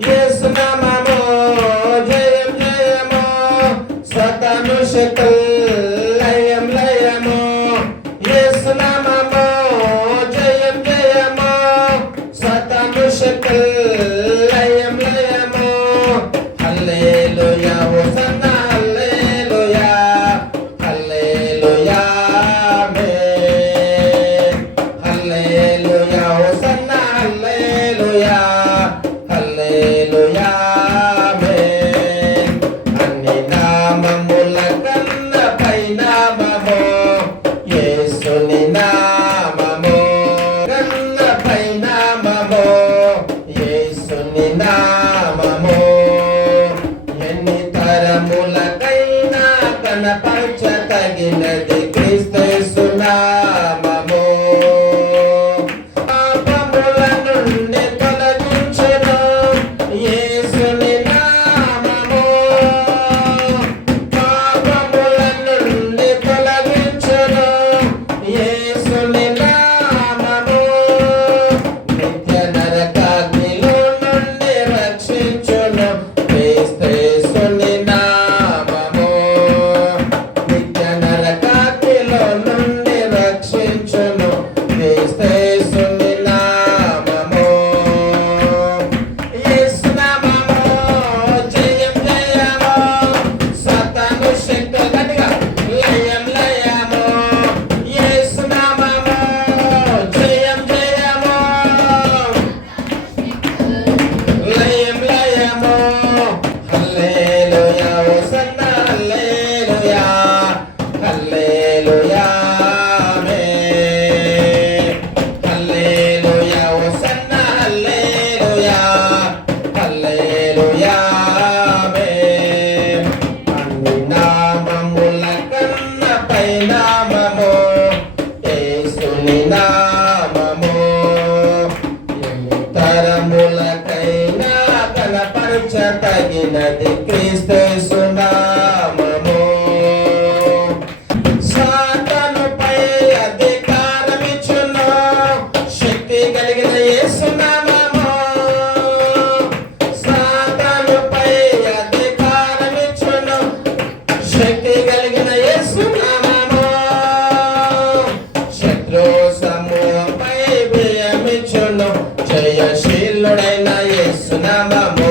యేసు నామము జయం జయము సాతాను శక్తులు లయం లయము యేసు నామము జయం జయము సాతాను శక్తులు లయం లయము హల్లెలూయా హోసన్నా హల్లెలూయా హల్లెలూయా ఆమేన్ హల్లెలూయా హోసన్నా హల్లెలూయా హల్లెలూయా ఆమేన్ అన్ని నామముల కన్నా పై నామము యేసుని నామము కన్నా పై నామము యేసుని నామము ఎన్ని తరములకైనా కనపరచతగినది క్రీస్తు నామము పాపముల నుండి తొలగించును యేసుని నామము పాపముల నుండి తొలగించును యేసుని నామము నిత్య నరకాగ్నిలో నుండి రక్షించును క్రీస్తుని నామము నిత్య నరకాగ్నిలో నుండి రక్షించును క్రీస్తుని నామము యేసు నామము జయం జయము సాతాను శక్తులు గట్టిగా లయం లయము యేసు నామము జయం జయము లయం లయము హల్లెలూయా హోసన్నా హల్లెలూయా హల్లెలూయా ఆమేన్ హల్లెలూయా హోసన్నా హల్లెలూయా హల్లెలూయా ఆమేన్ అన్ని నామముల కన్నా పై నామము యేసుని నామము ఎన్ని తరములకైనా కనపరచతగినది క్రీస్తు నామము సాతానుపై అధికారమిచ్చును శక్తి కలిగిన యేసు నామము సాతానుపై అధికారమిచ్చును శక్తి కలిగిన యేసు నామము శత్రు సమూహంపై విజయమిచ్చును జయశీలుడైన యేసు నామము